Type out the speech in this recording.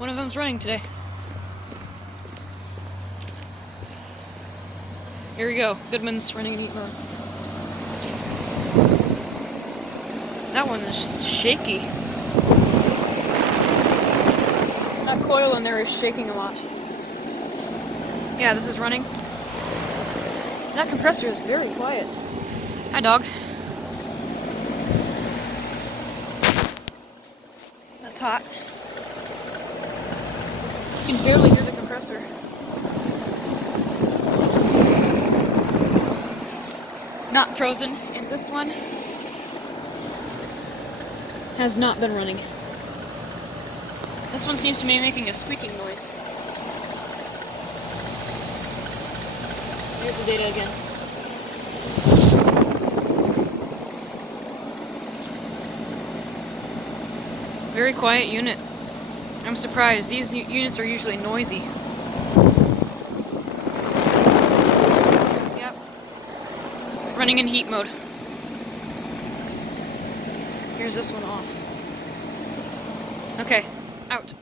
One of them's running today. Here we go. Goodman's running in heat mode. That one is shaky. That coil in there is shaking a lot. Yeah, this is running. That compressor is very quiet. Hi, dog. That's hot. You can barely hear the compressor. Not frozen, and this one has not been running. This one seems to be making a squeaking noise. Here's the data again. Very quiet unit. I'm surprised. These units are usually noisy. Yep. Running in heat mode. Here's this one off. Okay, out.